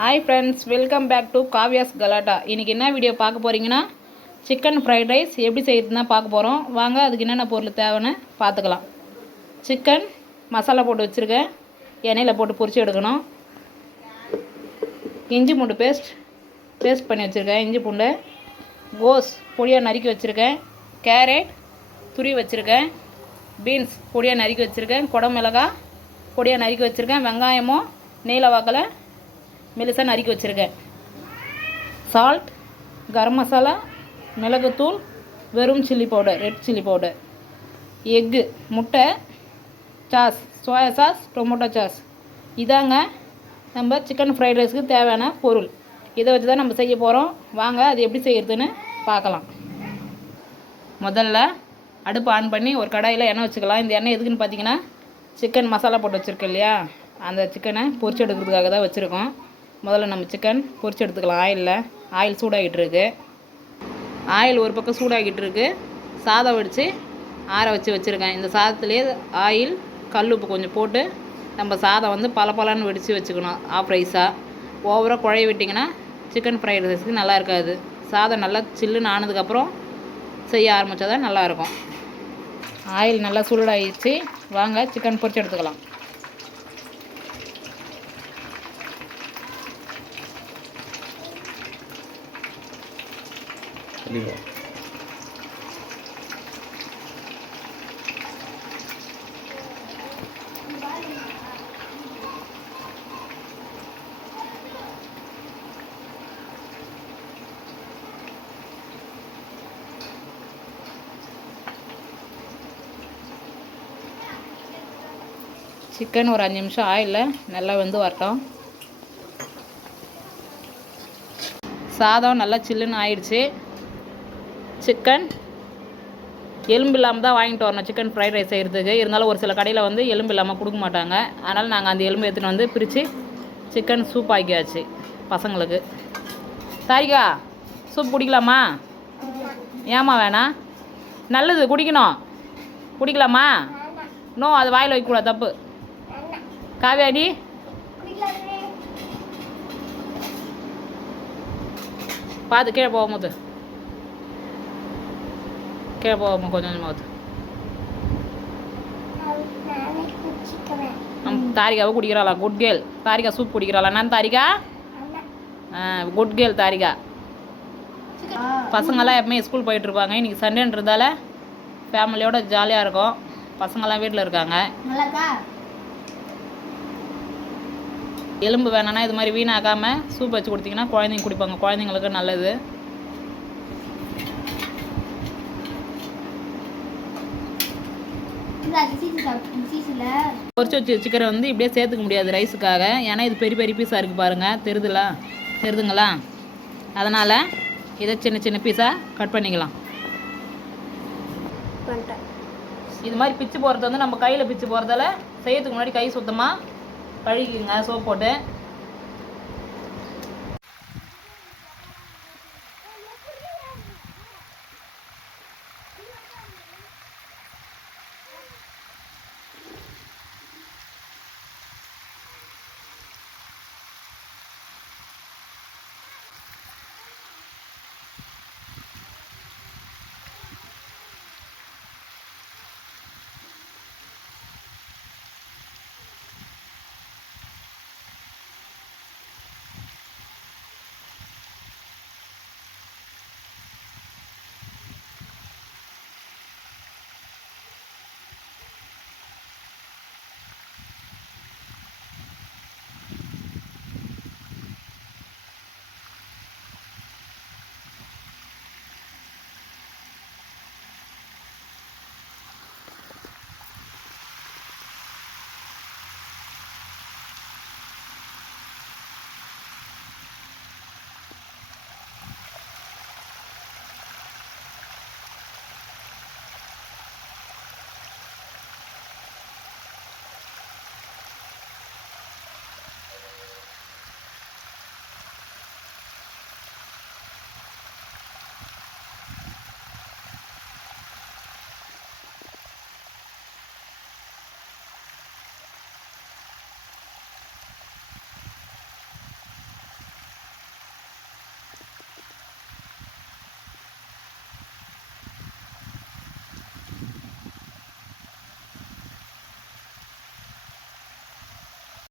Hi friends, welcome back to Kavya's Galatta. இன்றைக்கி என்ன video பார்க்க போகிறீங்கன்னா, சிக்கன் ஃப்ரைட் ரைஸ் எப்படி செய்யறதுன்னா பார்க்க போகிறோம். வாங்க, அதுக்கு என்னென்ன பொருள் தேவைன்னு பார்த்துக்கலாம். சிக்கன் மசாலா போட்டு வச்சுருக்கேன், எண்ணெயில் போட்டு பொரிச்சு எடுக்கணும். இஞ்சி பூண்டு பேஸ்ட் பண்ணி வச்சுருக்கேன். இஞ்சி பூண்டு கோஸ் பொடியாக நறுக்கி வச்சுருக்கேன். கேரட் துருவி வச்சுருக்கேன். பீன்ஸ் பொடியாக நறுக்கி வச்சுருக்கேன். குடமிளகாய் பொடியாக நறுக்கி வச்சுருக்கேன். வெங்காயமும் நீல வாக்கில் மெலிசாக நறுக்கி வச்சுருக்கேன். சால்ட், கரம் மசாலா, மிளகுத்தூள், வெறும் chilli powder, red chilli powder, egg, முட்டை, sauce, soya sauce, tomato sauce. இதாங்க நம்ம சிக்கன் ஃப்ரைட் ரைஸுக்கு தேவையான பொருள். இதை வச்சு தான் நம்ம செய்ய போகிறோம். வாங்க, அது எப்படி செய்கிறதுன்னு பார்க்கலாம். முதல்ல அடுப்பு ஆன் பண்ணி ஒரு கடாயில் எண்ணெய் வச்சுக்கலாம். இந்த எண்ணெய் எதுக்குன்னு பார்த்தீங்கன்னா, சிக்கன் மசாலா போட்டு வச்சுருக்கோம் இல்லையா, அந்த சிக்கனை பொரிச்சு எடுக்கிறதுக்காக தான் வச்சுருக்கோம். முதல்ல நம்ம சிக்கன் பொரிச்சு எடுத்துக்கலாம். ஆயில் சூடாகிட்டு இருக்கு. ஆயில் ஒரு பக்கம் சூடாகிட்டு இருக்கு. சாதம் வடித்து ஆற வச்சுருக்கேன். இந்த சாதத்துலேயே ஆயில், கல் உப்பு கொஞ்சம் போட்டு நம்ம சாதம் வந்து பலன்னு வெடித்து வச்சுக்கணும். ஆஃப் ரைஸாக ஓவராக குழைய விட்டிங்கன்னா சிக்கன் ஃப்ரைட் ரைஸுக்கு நல்லா இருக்காது. சாதம் நல்லா சில்லுன்னு ஆனதுக்கப்புறம் செய்ய ஆரம்பித்தா தான் நல்லாயிருக்கும். ஆயில் நல்லா சூடாகிடுச்சு. வாங்க சிக்கன் பொரிச்சு எடுத்துக்கலாம். சிக்கன் ஒரு 5 நிமிஷம் ஆயிலில் நல்லா வெந்து வரட்டும். சாதம் நல்லா சில்லுன்னு ஆயிடுச்சு. சிக்கன் எலும்பு இல்லாமல் தான் வாங்கிட்டு வரணும் சிக்கன் ஃப்ரைட் ரைஸ் செய்கிறதுக்கு. இருந்தாலும் ஒரு சில கடையில் வந்து எலும்பு இல்லாமல் கொடுக்க மாட்டாங்க. அதனால் நாங்கள் அந்த எலும்பு எடுத்துகிட்டு வந்து பிரித்து சிக்கன் சூப் ஆக்கியாச்சு பசங்களுக்கு. தாரிகா, சூப் குடிக்கலாமா? ஏமா வேணாம்? நல்லது, குடிக்கணும். குடிக்கலாமா? நோ, அது வாயில் வைக்கக்கூடாது, தப்பு. காவியாடி, பார்த்து கீழே போகும்போது கொஞ்சம் கொஞ்சமாவது. தாரிகாவை குடிக்கிறாளா? Good girl. தாரிகா சூப் குடிக்கிறாளா? நான் தாரிகா குட் கேர்ள். தாரிகா பசங்கள்லாம் எப்பவுமே ஸ்கூல் போயிட்டுருப்பாங்க. இன்றைக்கி சண்டேன்றதால ஃபேமிலியோட ஜாலியாக இருக்கும். பசங்கள்லாம் வீட்டில் இருக்காங்க. எலும்பு வேணான்னா இது மாதிரி வீணாக்காமல் சூப் வச்சு கொடுத்தீங்கன்னா குழந்தைங்க குடிப்பாங்க. குழந்தைங்களுக்கு நல்லது. பொரிச்சு வச்சு சிக்கனை வந்து இப்படியே சேர்த்துக்க முடியாது ரைஸுக்காக. ஏன்னா இது பெரிய பெரிய பீஸாக இருக்குது பாருங்கள். தெரிதுங்களா? அதனால் இதை சின்ன சின்ன பீஸாக கட் பண்ணிக்கலாம். இது மாதிரி பிச்சு போடுறது வந்து நம்ம கையில் பிச்சு போகிறதால செய்யறதுக்கு முன்னாடி கை சுத்தமாக கழுவிக்குங்க சோப் போட்டு.